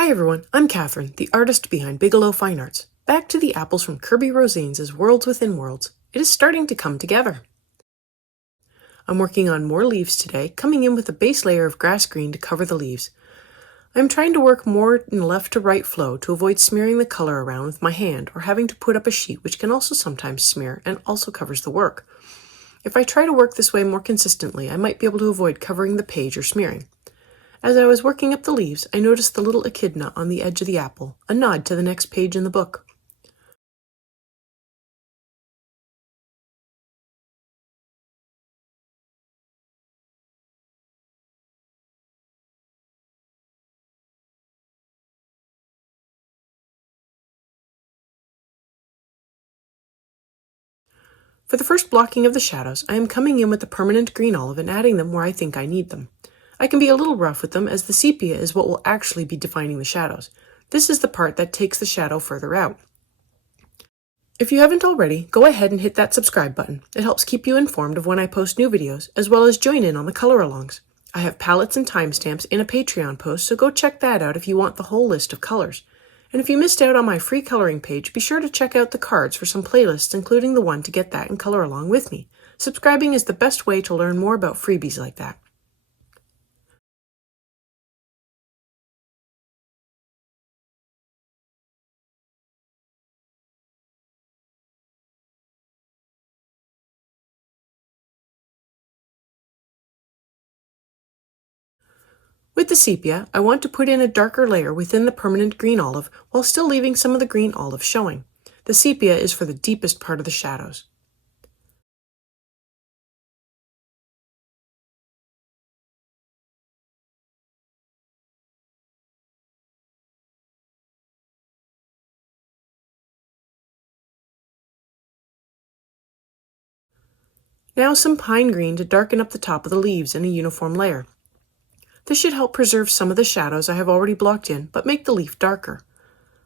Hi everyone, I'm Catherine, the artist behind Bigelow Fine Arts. Back to the apples from Kirby Rosine's Worlds Within Worlds. It is starting to come together. I'm working on more leaves today, coming in with a base layer of grass green to cover the leaves. I'm trying to work more in left to right flow to avoid smearing the color around with my hand or having to put up a sheet, which can also sometimes smear and also covers the work. If I try to work this way more consistently, I might be able to avoid covering the page or smearing. As I was working up the leaves, I noticed the little echidna on the edge of the apple, a nod to the next page in the book. For the first blocking of the shadows, I am coming in with the permanent green olive and adding them where I think I need them. I can be a little rough with them as the sepia is what will actually be defining the shadows. This is the part that takes the shadow further out. If you haven't already, go ahead and hit that subscribe button. It helps keep you informed of when I post new videos, as well as join in on the color-alongs. I have palettes and timestamps in a Patreon post, so go check that out if you want the whole list of colors. And if you missed out on my free coloring page, be sure to check out the cards for some playlists, including the one to get that and color along with me. Subscribing is the best way to learn more about freebies like that. With the sepia, I want to put in a darker layer within the permanent green olive while still leaving some of the green olive showing. The sepia is for the deepest part of the shadows. Now some pine green to darken up the top of the leaves in a uniform layer. This should help preserve some of the shadows I have already blocked in, but make the leaf darker.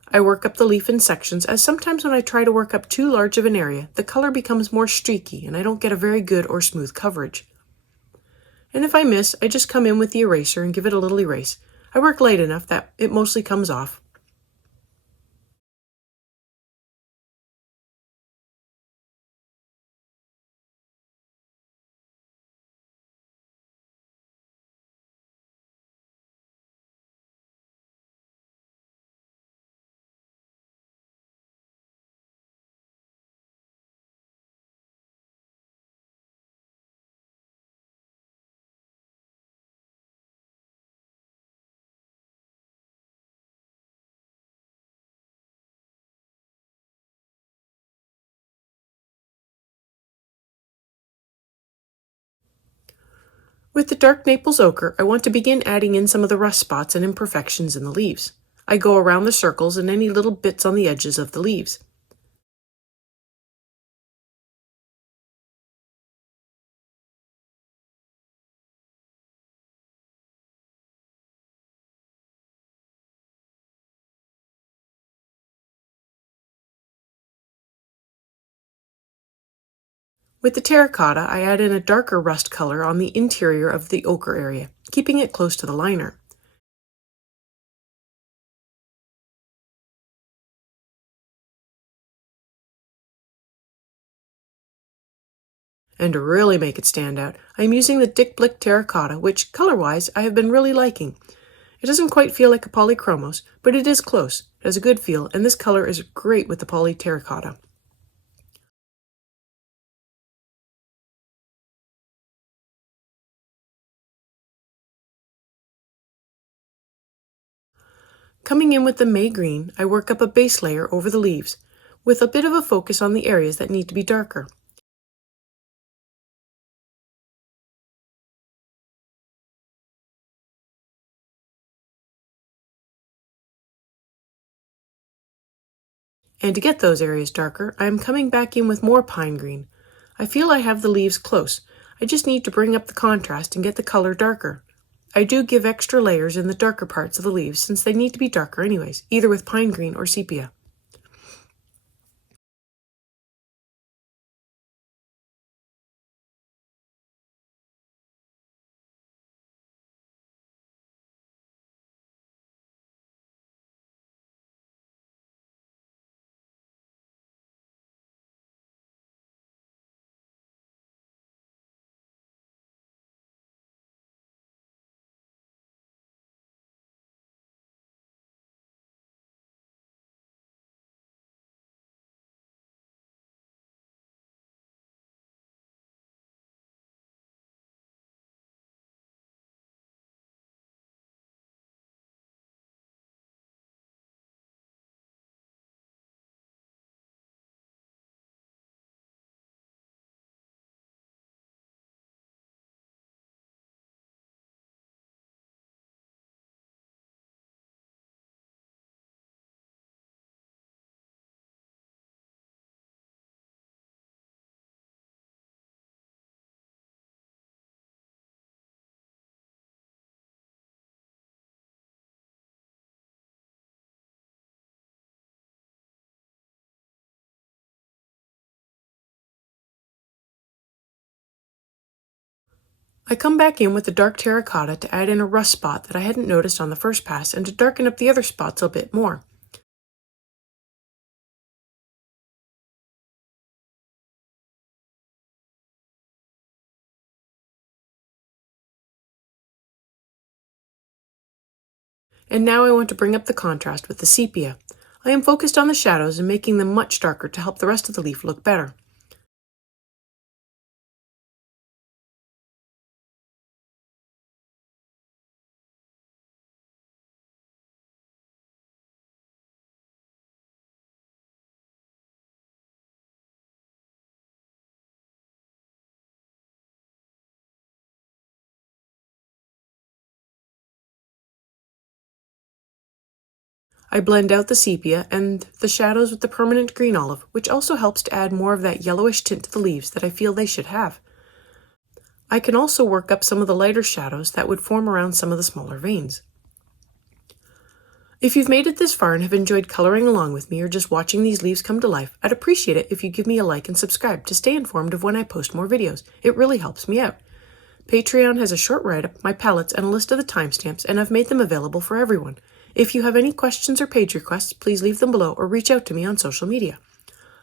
I work up the leaf in sections, as sometimes when I try to work up too large of an area, the color becomes more streaky and I don't get a very good or smooth coverage. And if I miss, I just come in with the eraser and give it a little erase. I work light enough that it mostly comes off. With the dark Naples ochre, I want to begin adding in some of the rust spots and imperfections in the leaves. I go around the circles and any little bits on the edges of the leaves. With the terracotta, I add in a darker rust color on the interior of the ochre area, keeping it close to the liner. And to really make it stand out, I am using the Dick Blick terracotta, which, color-wise, I have been really liking. It doesn't quite feel like a polychromos, but it is close. It has a good feel, and this color is great with the poly terracotta. Coming in with the May green, I work up a base layer over the leaves, with a bit of a focus on the areas that need to be darker. And to get those areas darker, I am coming back in with more pine green. I feel I have the leaves close. I just need to bring up the contrast and get the color darker. I do give extra layers in the darker parts of the leaves since they need to be darker anyways, either with pine green or sepia. I come back in with the dark terracotta to add in a rust spot that I hadn't noticed on the first pass and to darken up the other spots a bit more. And now I want to bring up the contrast with the sepia. I am focused on the shadows and making them much darker to help the rest of the leaf look better. I blend out the sepia and the shadows with the permanent green olive, which also helps to add more of that yellowish tint to the leaves that I feel they should have. I can also work up some of the lighter shadows that would form around some of the smaller veins. If you've made it this far and have enjoyed coloring along with me or just watching these leaves come to life, I'd appreciate it if you give me a like and subscribe to stay informed of when I post more videos. It really helps me out. Patreon has a short write-up, my palettes, and a list of the timestamps, and I've made them available for everyone. If you have any questions or page requests, please leave them below or reach out to me on social media.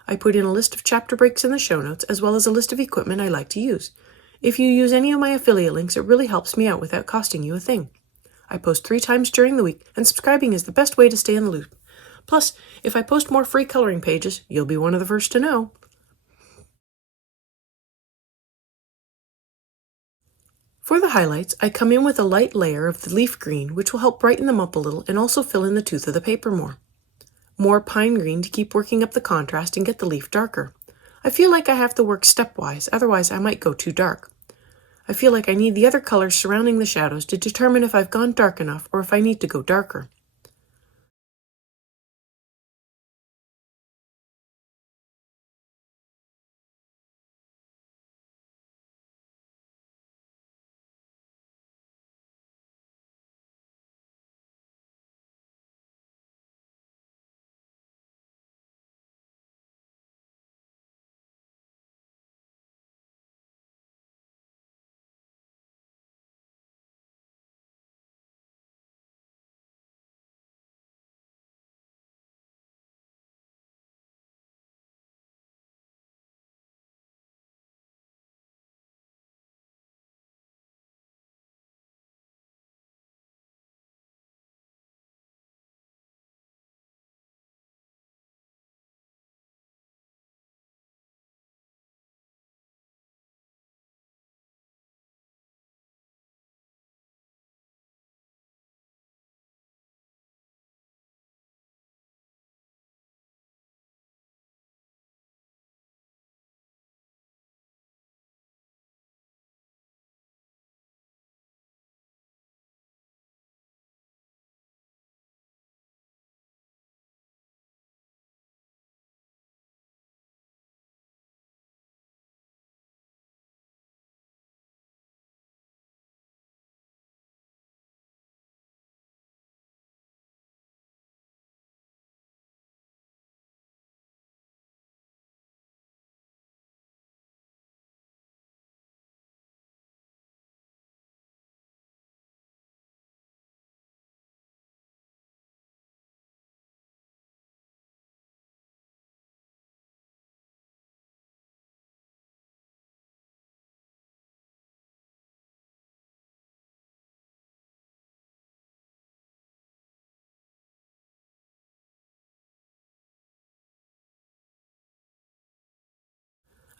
I put in a list of chapter breaks in the show notes, as well as a list of equipment I like to use. If you use any of my affiliate links, it really helps me out without costing you a thing. I post 3 times during the week, and subscribing is the best way to stay in the loop. Plus, if I post more free coloring pages, you'll be one of the first to know. For the highlights, I come in with a light layer of the leaf green, which will help brighten them up a little and also fill in the tooth of the paper more. More pine green to keep working up the contrast and get the leaf darker. I feel like I have to work stepwise, otherwise I might go too dark. I feel like I need the other colors surrounding the shadows to determine if I've gone dark enough or if I need to go darker.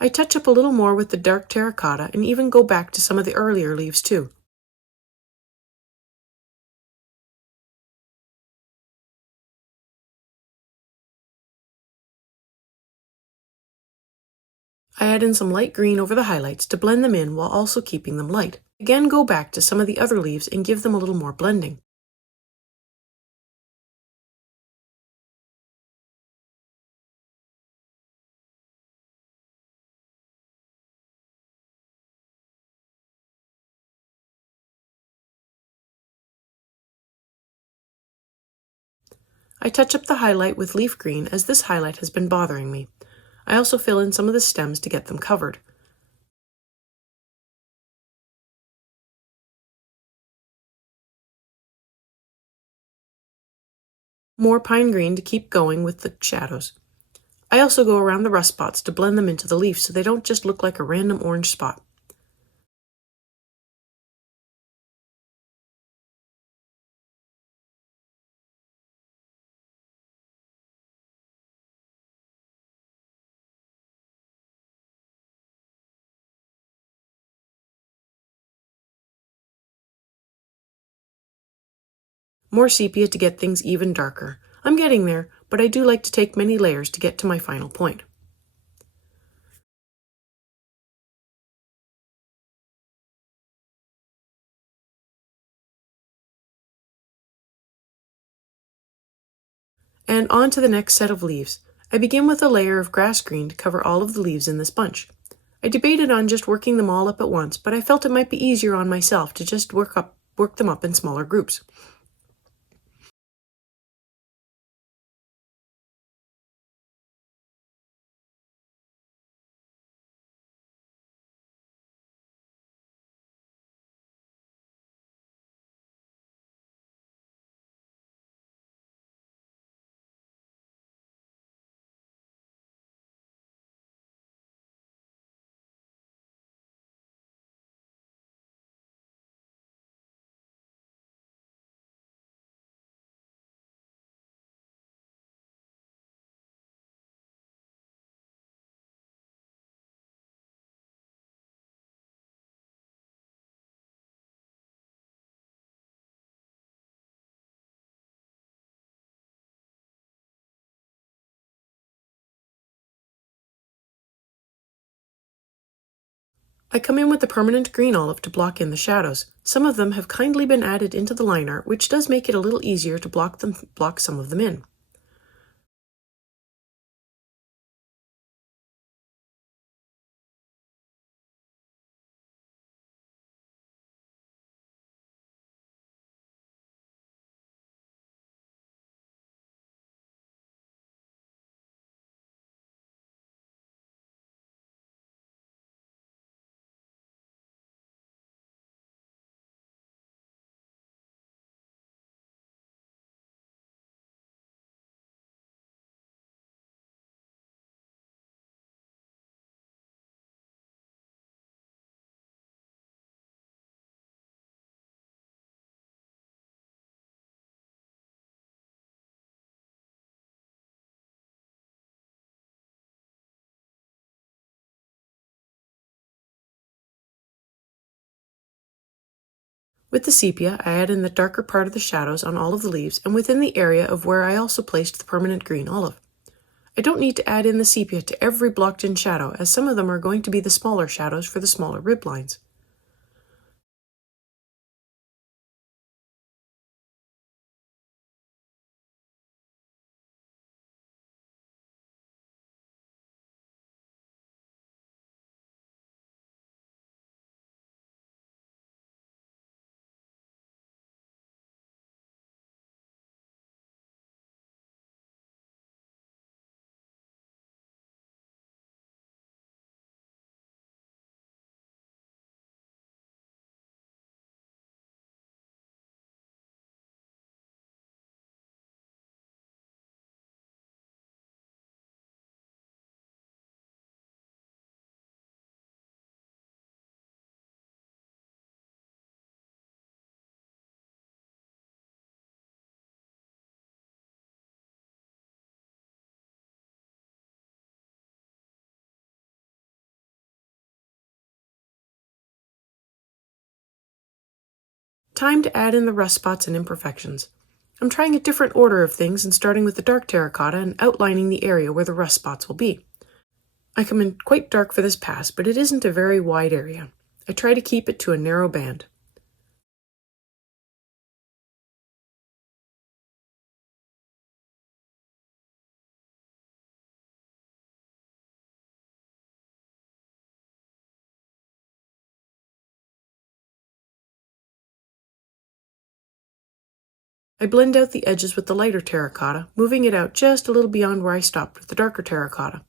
I touch up a little more with the dark terracotta and even go back to some of the earlier leaves too. I add in some light green over the highlights to blend them in while also keeping them light. Again, go back to some of the other leaves and give them a little more blending. I touch up the highlight with leaf green as this highlight has been bothering me. I also fill in some of the stems to get them covered. more pine green to keep going with the shadows. I also go around the rust spots to blend them into the leaf so they don't just look like a random orange spot. More sepia to get things even darker. I'm getting there, but I do like to take many layers to get to my final point. And on to the next set of leaves. I begin with a layer of grass green to cover all of the leaves in this bunch. I debated on just working them all up at once, but I felt it might be easier on myself to just work them up in smaller groups. I come in with the permanent green olive to block in the shadows. Some of them have kindly been added into the line art, which does make it a little easier to block some of them in. With the sepia, I add in the darker part of the shadows on all of the leaves and within the area of where I also placed the permanent green olive. I don't need to add in the sepia to every blocked in shadow, as some of them are going to be the smaller shadows for the smaller rib lines. Time to add in the rust spots and imperfections. I'm trying a different order of things and starting with the dark terracotta and outlining the area where the rust spots will be. I come in quite dark for this pass, but it isn't a very wide area. I try to keep it to a narrow band. I blend out the edges with the lighter terracotta, moving it out just a little beyond where I stopped with the darker terracotta.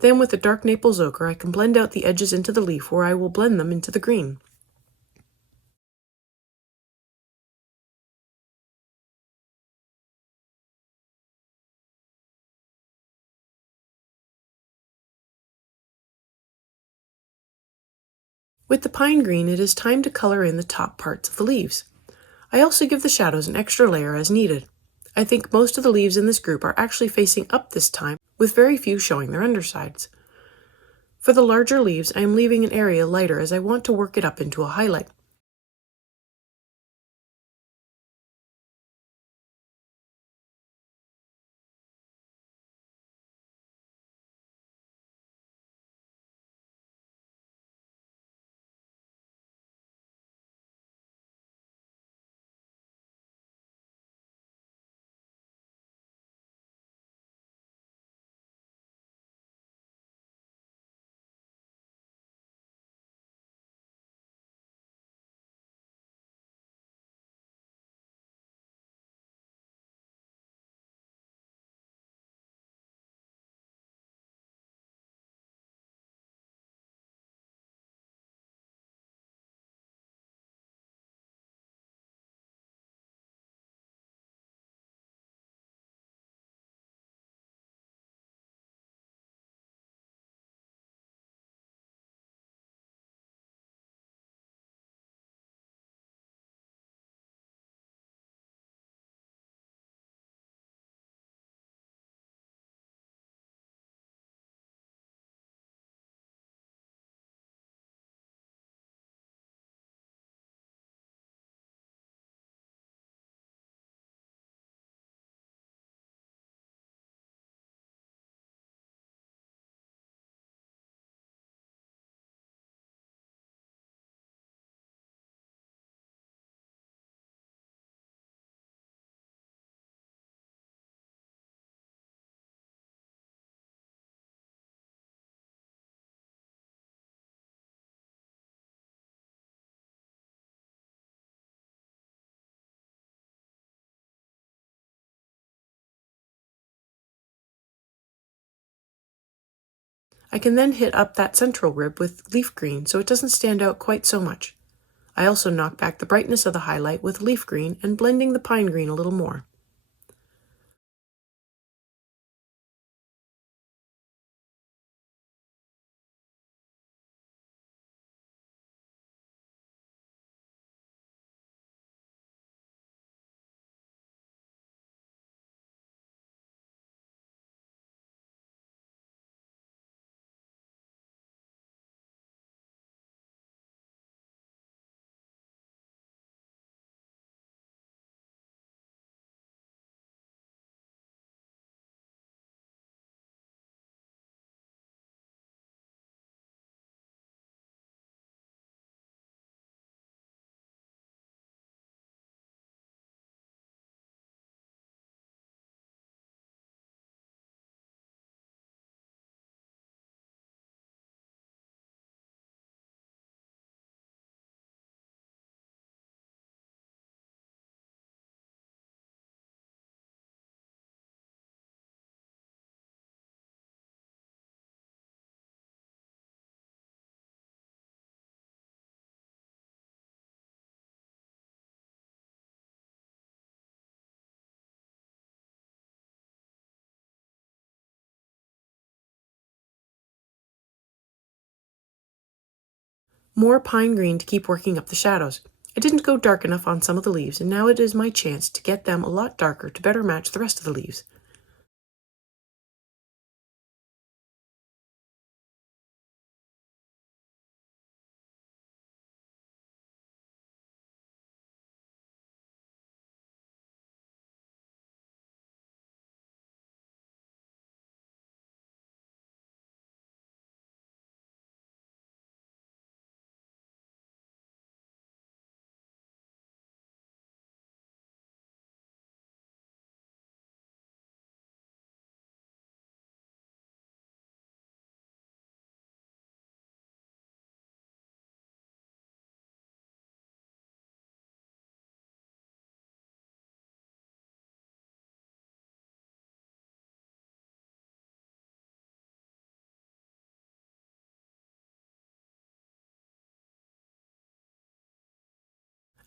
Then with the dark Naples ochre, I can blend out the edges into the leaf where I will blend them into the green. With the pine green, it is time to color in the top parts of the leaves. I also give the shadows an extra layer as needed. I think most of the leaves in this group are actually facing up this time, with very few showing their undersides. For the larger leaves, I am leaving an area lighter as I want to work it up into a highlight. I can then hit up that central rib with leaf green so it doesn't stand out quite so much. I also knock back the brightness of the highlight with leaf green and blending the pine green a little more. More pine green to keep working up the shadows. I didn't go dark enough on some of the leaves, and now it is my chance to get them a lot darker to better match the rest of the leaves.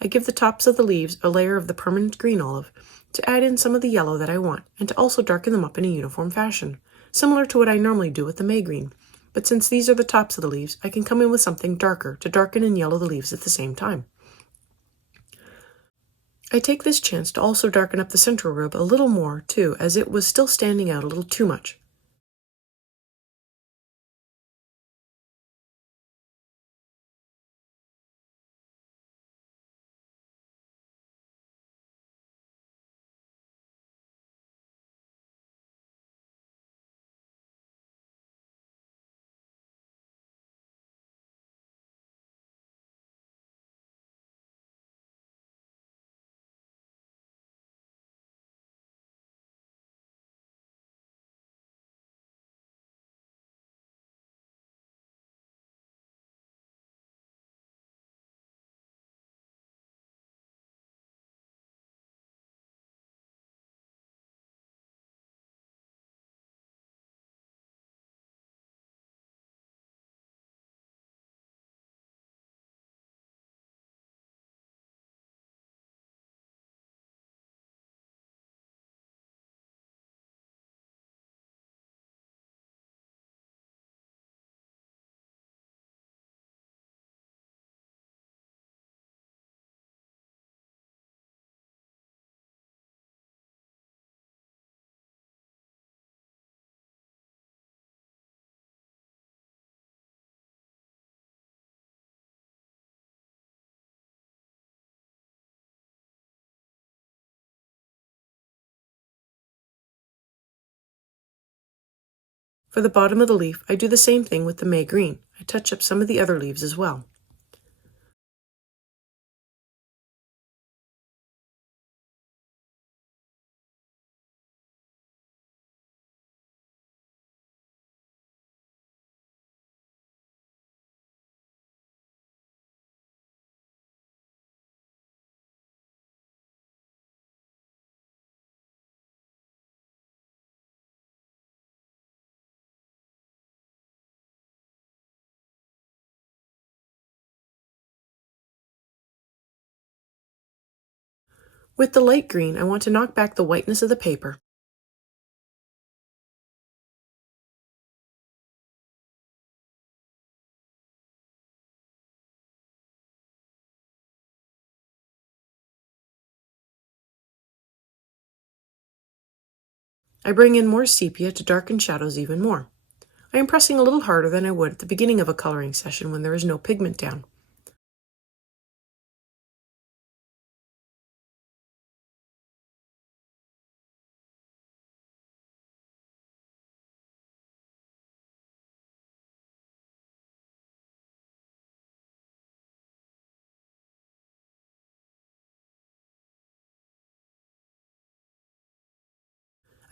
I give the tops of the leaves a layer of the permanent green olive to add in some of the yellow that I want, and to also darken them up in a uniform fashion, similar to what I normally do with the May green. But since these are the tops of the leaves, I can come in with something darker to darken and yellow the leaves at the same time. I take this chance to also darken up the central rib a little more too, as it was still standing out a little too much. For the bottom of the leaf, I do the same thing with the May green. I touch up some of the other leaves as well. With the light green, I want to knock back the whiteness of the paper. I bring in more sepia to darken shadows even more. I am pressing a little harder than I would at the beginning of a coloring session when there is no pigment down.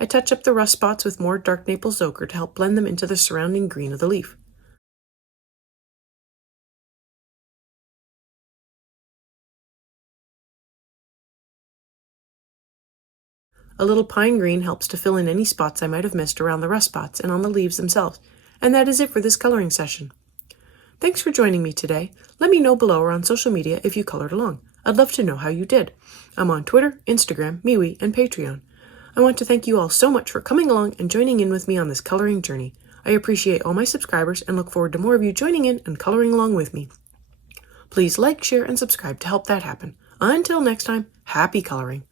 I touch up the rust spots with more dark maple ochre to help blend them into the surrounding green of the leaf. A little pine green helps to fill in any spots I might have missed around the rust spots and on the leaves themselves. And that is it for this coloring session. Thanks for joining me today. Let me know below or on social media if you colored along. I'd love to know how you did. I'm on Twitter, Instagram, MeWe, and Patreon. I want to thank you all so much for coming along and joining in with me on this coloring journey. I appreciate all my subscribers and look forward to more of you joining in and coloring along with me. Please like, share, and subscribe to help that happen. Until next time, happy coloring.